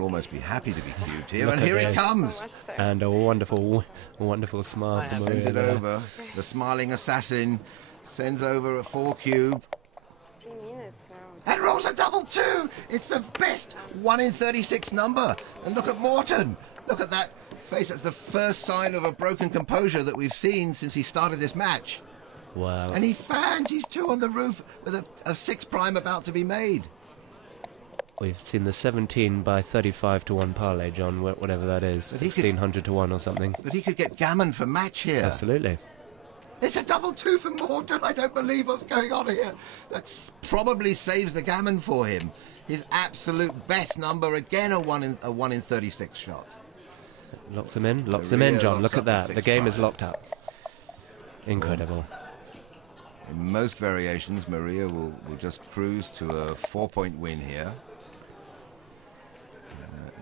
Almost be happy to be cubed here, and here it comes. And a wonderful, wonderful smile from Maria. Sends it over. The smiling assassin sends over a 4 cube. 3 minutes. And rolls a double 2. It's the best 1 in 36 number. And look at Morten. Look at that face. That's the first sign of a broken composure that we've seen since he started this match. Wow. And he fans. He's 2 on the roof with a 6 prime about to be made. We've seen the 17 by 35 to 1 parlay, John, whatever that is. 1600 to 1 or something. But he could get gammon for match here. Absolutely. It's a double 2 for Morten. I don't believe what's going on here. That probably saves the gammon for him. His absolute best number, again a 1 in 36 shot. Locks him in, John. Look at that. The game is locked up. Incredible. In most variations, Maria will just cruise to a 4-point win here.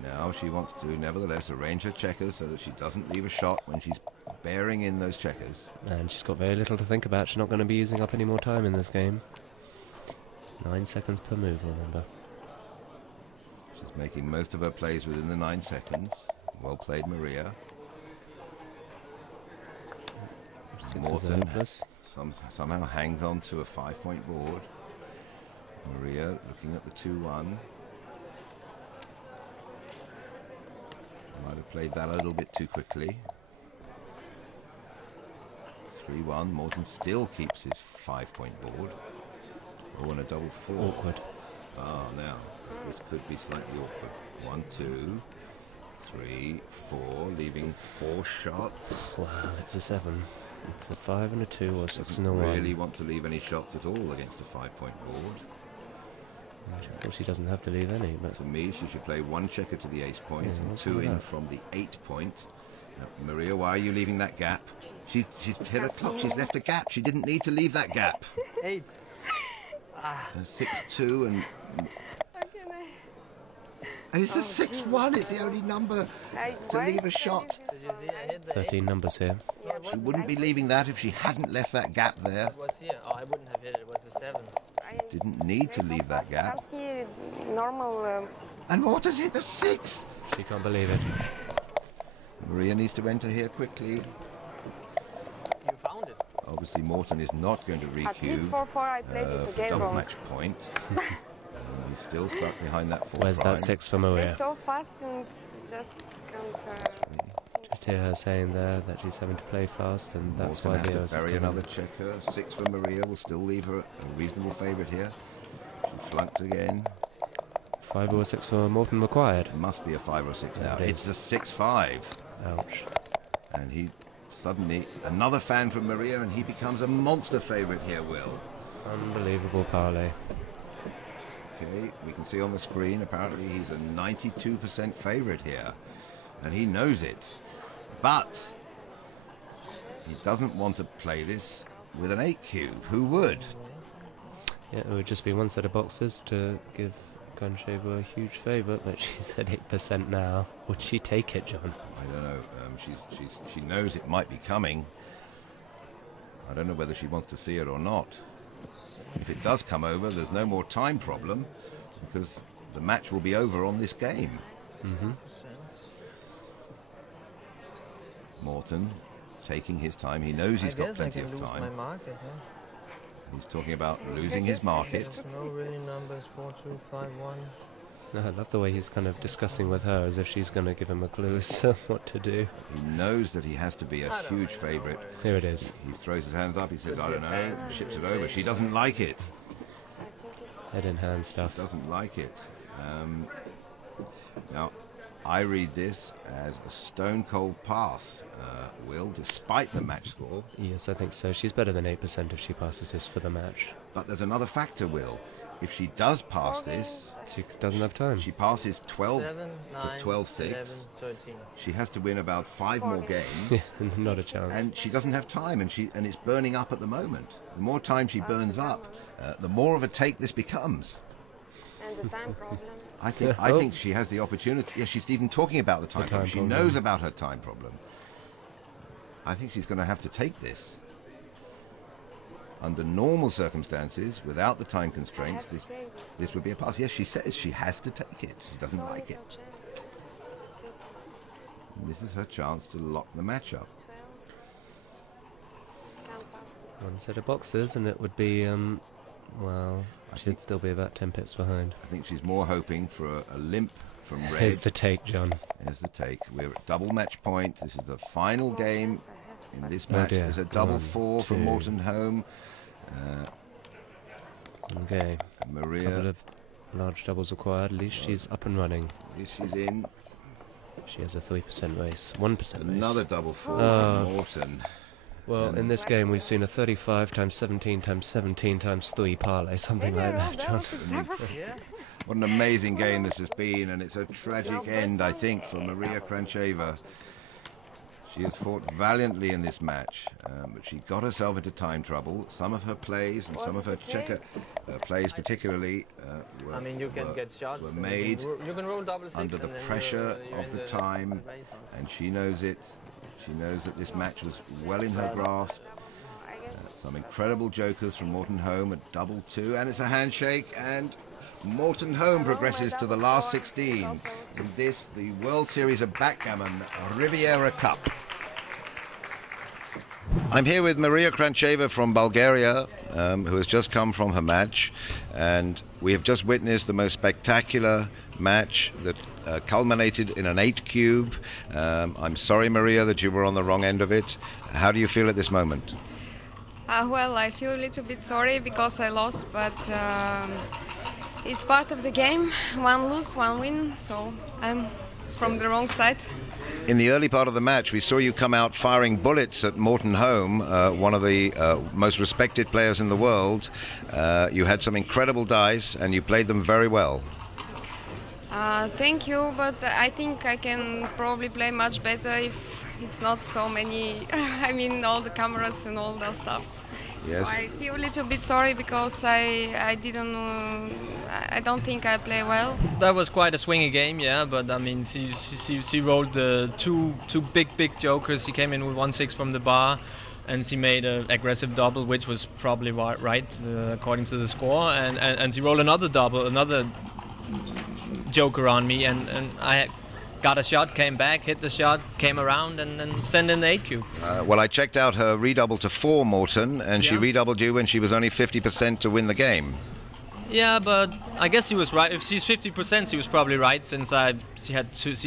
Now she wants to nevertheless arrange her checkers so that she doesn't leave a shot when she's bearing in those checkers. And she's got very little to think about. She's not going to be using up any more time in this game. 9 seconds per move, remember. She's making most of her plays within the 9 seconds. Well played, Maria. Morten somehow hangs on to a 5-point board. Maria looking at the 2-1. Might have played that a little bit too quickly. 3-1. Morten still keeps his 5-point board. Oh, and a double 4. Awkward. Ah, now this could be slightly awkward. 1, 2, 3, 4, leaving 4 shots. Wow, it's a 7. It's a 5 and a 2 or 6 and a 1. Doesn't really want to leave any shots at all against a 5-point board. Of course, she doesn't have to leave any, but to me, she should play 1 checker to the ace point and 2 in from the 8 point. Now, Maria, why are you leaving that gap? She's hit a clock. She's left a gap. She didn't need to leave that gap. 8. 6-2 and it's a 6-1. It's the only number to leave a shot. 13 numbers here. She wouldn't be leaving that if she hadn't left that gap there. It was here. Oh, I wouldn't have hit it. It was a 7. Didn't need to leave that gap. Normal. And Morten's hit the 6. She can't believe it. Maria needs to enter here quickly. You found it. Obviously, Morten is not going to recue. At least 4-4, I played it again double wrong. match point. He's still stuck behind that 4 Where's prime. that 6 for Maria? They're so fast and just can't. Just hear her saying there that she's having to play fast, and that's Morten why has the to O's bury another checker. 6 for Maria will still leave her a reasonable favourite here. She flunks again. 5 or 6 for Morten required. It must be a 5 or 6 now. It It's a 6-5. Ouch. And he suddenly, another fan from Maria, and he becomes a monster favourite here, Will. Unbelievable parlay. Okay, we can see on the screen, apparently he's a 92% favourite here. And he knows it. But he doesn't want to play this with an 8 cube. Who would? Yeah, it would just be 1 set of boxes to give Krancheva a huge favour, but she's at 8% now. Would she take it, John? I don't know. She knows it might be coming. I don't know whether she wants to see it or not. If it does come over, there's no more time problem because the match will be over on this game. Morten taking his time. He knows he's got plenty of time. My market, He's talking about losing his market. There's no really numbers. 4, 2, 5, 1. No, I love the way he's kind of discussing with her as if she's going to give him a clue as to what to do. He knows that he has to be a huge favourite. Here it is. He throws his hands up. He says, I don't know. Ships it over. She doesn't like it. Head in hand stuff. Doesn't like it. Now, I read this as a stone-cold pass, Will, despite the match score. Yes, I think so. She's better than 8% if she passes this for the match. But there's another factor, Will. If she does pass this, she doesn't have time. She passes 12 7, 9, to 12-6. 11, 13. She has to win about 5 more games. Not a chance. And she doesn't have time, and it's burning up at the moment. The more time she burns up, the more of a take this becomes. And the time problem. I think she has the opportunity. Yes, she's even talking about the time problem. She knows about her time problem. I think she's going to have to take this. Under normal circumstances, without the time constraints, this would be a pass. Yes, she says she has to take it. She doesn't like it. This is her chance to lock the match up. 12. Can't pass this. One set of boxes, and it would be, well, she'd still be about 10 pips behind. I think she's more hoping for a limp from red. Here's the take, John. Here's the take. We're at double match point. This is the final Small game chance I have. in this Oh match. dear. There's a Come double on. 4 from Two. Morten Holm. Okay. Maria, Couple of large doubles required. At least she's up and running. she's in. She has a 3% race. 1% race. Another double 4 Oh. from Morten. Well, in this game we've seen a 35 times 17 times 17 times 3 parlay, something Maybe I like rolled that, John. doubles. Yeah. What an amazing game this has been, and it's a tragic end, I think, for Maria Krancheva. She has fought valiantly in this match, but she got herself into time trouble. Some of her plays and some of her checker plays particularly were, I mean, you can were- get shots. were and made you can roll double 6 under the and then pressure you're of in the time, races. and she knows it. She knows that this match was well in her grasp. I guess. Some incredible jokers from Morten Holm at double 2, and it's a handshake, and Morten Holm progresses to the last 16 in this, the World Series of Backgammon Riviera Cup. I'm here with Maria Krancheva from Bulgaria, who has just come from her match, and we have just witnessed the most spectacular match that culminated in an 8 cube. I'm sorry, Maria, that you were on the wrong end of it. How do you feel at this moment? Well, I feel a little bit sorry because I lost, but it's part of the game. One lose, one win, so I'm from the wrong side. In the early part of the match, we saw you come out firing bullets at Morten Holm, one of the most respected players in the world. You had some incredible dice, and you played them very well. Thank you, but I think I can probably play much better if it's not so many, I mean, all the cameras and all those stuffs. Yes. So I feel a little bit sorry because I don't think I play well. That was quite a swingy game, yeah. But I mean, she rolled two big jokers. She came in with 1-6 from the bar, and she made an aggressive double, which was probably right according to the score. And she rolled another double, another joker on me, and I got a shot, came back, hit the shot, came around, and then sent in the 8 cube. Well, I checked out her redouble to 4, Morten, and she Yeah. redoubled you when she was only 50% to win the game. Yeah, but I guess she was right. If she's 50%, she was probably right, since she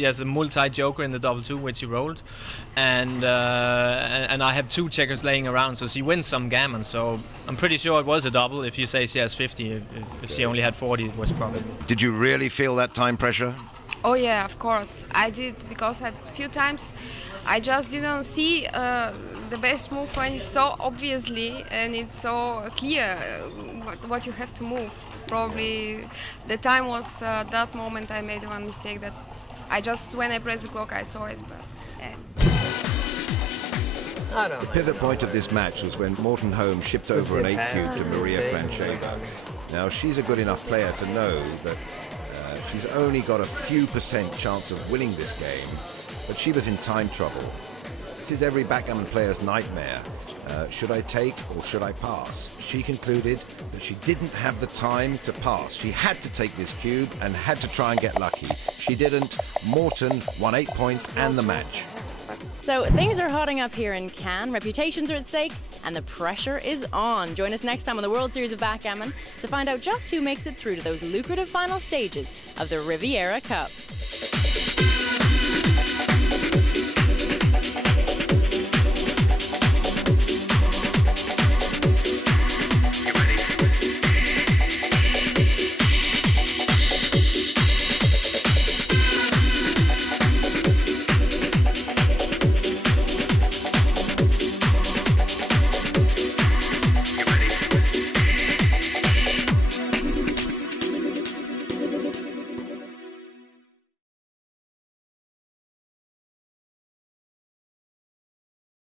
has a multi-joker in the double 2, which she rolled, and I have 2 checkers laying around, so she wins some gammon. So I'm pretty sure it was a double. If you say she has 50, if she only had 40, it was probably. Did you really feel that time pressure? Oh yeah, of course I did, because a few times I just didn't see the best move when it's so obviously and it's so clear what you have to move. Probably the time was that moment I made one mistake that I just, when I pressed the clock, I saw it. But I don't The know. pivot point of this match was when Morten Holm shipped over an 8 cube to Maria Krancheva. Now, she's a good enough player to know that she's only got a few % chance of winning this game, but she was in time trouble. This is every backgammon player's nightmare. Should I take or should I pass? She concluded that she didn't have the time to pass. She had to take this cube and had to try and get lucky. She didn't. Morten won 8 points and the match. So things are hotting up here in Cannes, reputations are at stake, and the pressure is on. Join us next time on the World Series of Backgammon to find out just who makes it through to those lucrative final stages of the Riviera Cup.